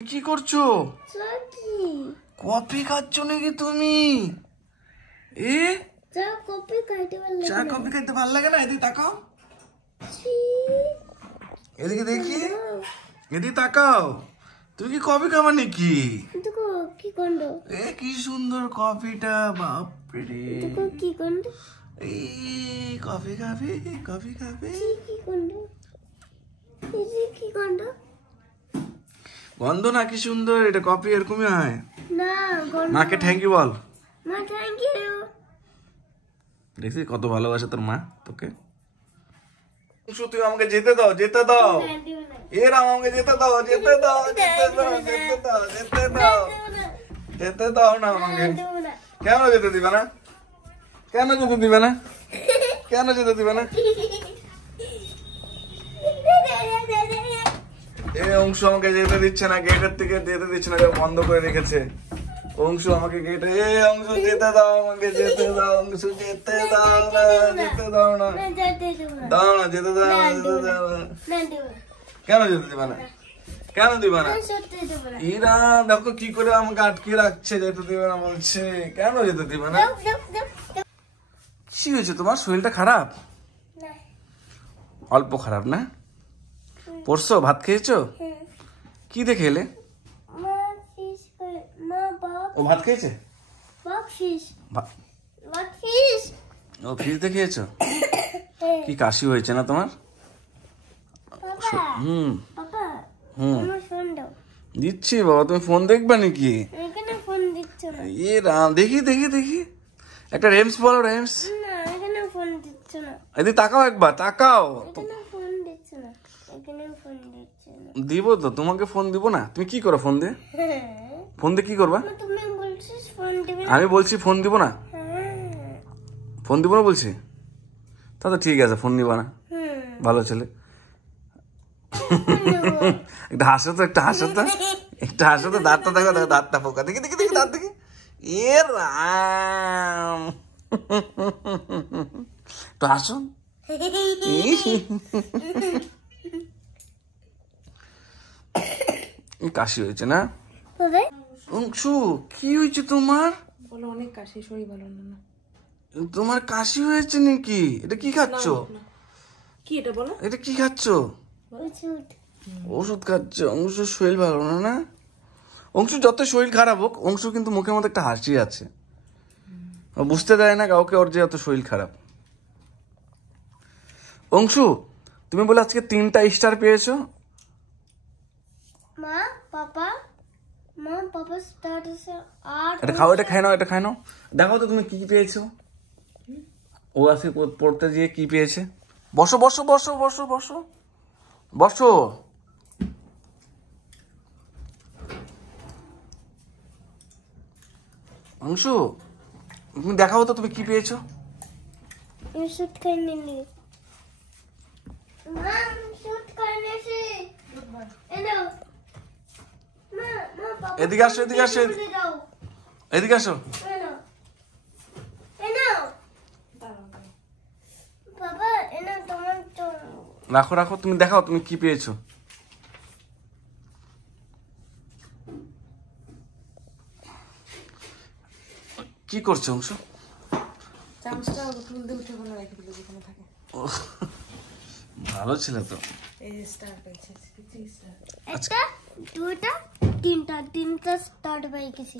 কি করছো? কফি খাচ্ছ নাকি তুমি? চা কফি খাইতে ভালো লাগে না? এদিকে তাকাও, এদিকে দেখি, এদিকে তাকাও। তুমি কি কফি খাবা নাকি? কি সুন্দর কফিটা, বাপরে। কফি খাবে, কফি খাবে। গন্ধ না কি সুন্দর, এটা কফি এরকমই হয় না। মাকে থ্যাংক ইউ বল। মা থ্যাংক ইউ। দেখছিস কত ভালোবাসে তোর মা তোকে। তুই আমাকে যেতে দাও, যেতে দাও। এরা আমাকে যেতে দাও, যেতে দাও, যেতে দাও, যেতে দাও, যেতে দাও, যেতে দাও না আমাকে। কেন যেতে দিবে না? কেন যেতে দিবে না? কেন যেতে দিবে না? এই অংশ আমাকে যেতে দিচ্ছে না, গেটের থেকে যেতে দিচ্ছে না, বন্ধ করে রেখেছে। অংশ আমাকে গেটে, অংশ যেতে দাও, আমাকে যেতে দাও, অংশ যেতে দাও না, যেতে দাও না, দাও না, যেতে দাও না, যেতে দাও না। কেন যেতে দিবে না? কেন দিবে না? ইরা দেখো কি করে আমাকে আটকে রাখছে, যেতে দিবে না বলছে। কেন যেতে দিবে না? কি হয়েছে তোমার? শরীরটা খারাপ? অল্প খারাপ না? পড়ছো? ভাত খেয়েছো? কি দেখে এলে? ও ভাত খেয়েছে? ও ফিশ দিয়ে খেয়েছো? কি কাশি হয়েছে না তোমার? দিচ্ছি বাবা, তুমি ফোন দেখবে নাকি? এ রাম, দেখি দেখি দেখি, একটা রেমস বলো, রেমস। এদিকে তাকাও, একবার তাকাও। দিব তো, তোমাকে ফোন দিব না? তুমি কি করো ফোন দিয়ে? ফোন দিয়ে কি করবা? আমি বলছি ফোন দিব না, ফোন দিব না বলছি। তাহলে ঠিক আছে, ফোন নিবা না, ভালো ছেলে। একটা হাসো তো, একটা হাসো তো, একটা হাসো তো। দাঁতটা দেখো, দেখো দাঁতটা পোকা, দেখি দেখি দেখি দাঁত দেখি। এ রাম, একটু হাসো। কাশি হয়েছে না? অংশু কি হয়েছে তোমার? বলো, অনেক কাশি, শরীর ভালো না। তোমার কাশি হয়েছে নাকি? এটা কি খাচ্ছ? কি এটা বলো? এটা কি খাচ্ছ? ওষুধ খাচ্ছ? অংশুর শরীর ভালো না না? অংশু যত শরীর খারাপ হোক, অংশু কিন্তু মুখের মধ্যে একটা হাসি আছে। বুঝতে দেয় না কাউকে ওর যে এত শরীর খারাপ। অংশু তুমি বলে আজকে 3টা স্টার পেয়েছো? এটা খাও, এটা খাই নাও, এটা খাই নাও। দেখো তো তুমি কি পেয়েছো। ও আজকে পড়তে গিয়ে কি পেয়েছে। বসো বসো বসো বসো বসো বসো। অংশু তুমি দেখাও তো তুমি কি পেয়েছো। এদিকে আসো, এদিকে আসো, এদিকে আসো। রাখো রাখো, তুমি দেখাও তুমি কি পেয়েছো। কি করছো অংশ? ভালো ছিল তো।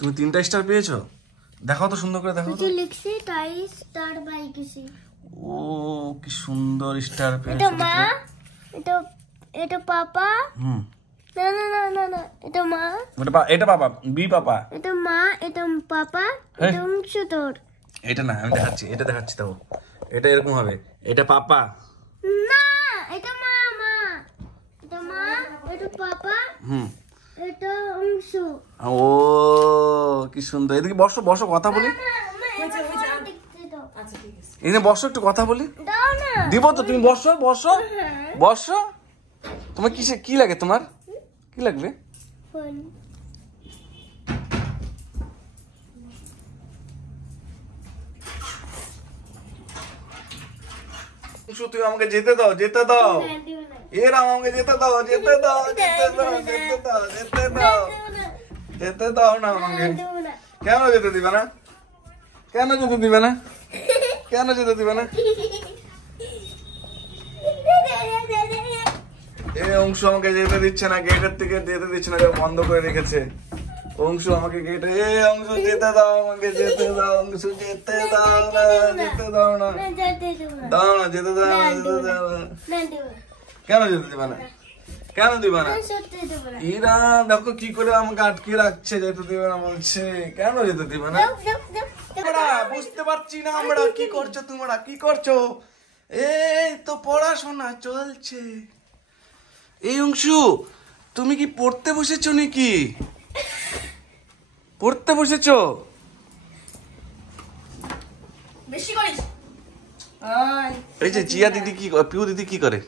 তুমি 3টা স্টার পেয়েছো? দেখাও তো সুন্দর করে, দেখাও তো। ও কি সুন্দর স্টার পেয়েছো। এটা মা, এটা পাপা। না না না না না, এটা মা। এটা পাপা, বি পাপা। এটা মা, এটা পাপা, এটা অংশ তোর। এটা না, আমি দেখাচ্ছি, এটা দেখাচ্ছি তাও। এটা এরকম হবে, এটা পাপা। না, এটা মা, মা। এটা মা, এটা পাপা। এটা অংশ। ও কি সুন্দর। এদিকে বসো, বসো কথা বলি। এখানে বসো, একটু কথা বলি। দিব তো, তুমি বসো বসো বসো। তোমার কিসে কি লাগে? তোমার কি লাগবে? অংশু তুমি আমাকে যেতে দাও, যেতে দাও। এরা আমাকে যেতে দাও, যেতে দাও, যেতে দাও, যেতে দাও, যেতে দাও, যেতে দাও না আমাকে। কেন যেতে দিবে না? কেন যেতে দিবে না? কেন যেতে দিবে না? এই অংশ আমাকে যেতে দিচ্ছে না, গেটের থেকে যেতে দিচ্ছে না, বন্ধ করে রেখেছে। অংশু আমাকে গেটে, অংশু যেতে দাও আমাকে, যেতে দাও, অংশু যেতে দাও না, যেতে দাও না, দাও না, যেতে দাও না, যেতে দাও না। কেন যেতে দিবে না? কেন দিবে না? এরা দেখো কি করে আমাকে আটকে রাখছে, যেতে দিবে না বলছে। কেন যেতে দিবে না? বুঝতে পারছি না আমরা, কি করছো তোমরা, কি করছো? এই তো পড়াশোনা চলছে। এই অংশু তুমি কি পড়তে বসেছো নাকি? পড়তে বসেছো? বেশি করিস। এই যে জিয়া দিদি কি করে, পিউ দিদি কি করে?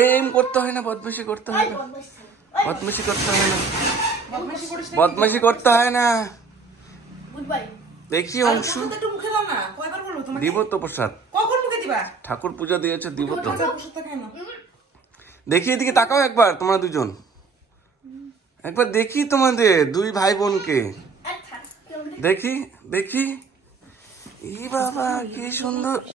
এম করতে হয় না, বদমাশি করতে হয় না, বদমাশি করতে হয় না, বদমাশি করতে হয় না। দেখি অংশু একটু মুখে দাও না, কয়বার বলবো তোমাকে? দিব তো প্রসাদ। কখন মুখে দিবা? ঠাকুর পূজা দিয়েছে, দিব তো। প্রসাদটা খাই না। দেখি এদিকে তাকাও একবার, তোমরা দুজন একবার দেখি তোমাদের দুই ভাই বোনকে দেখি, দেখি। ই বাবা কি সুন্দর।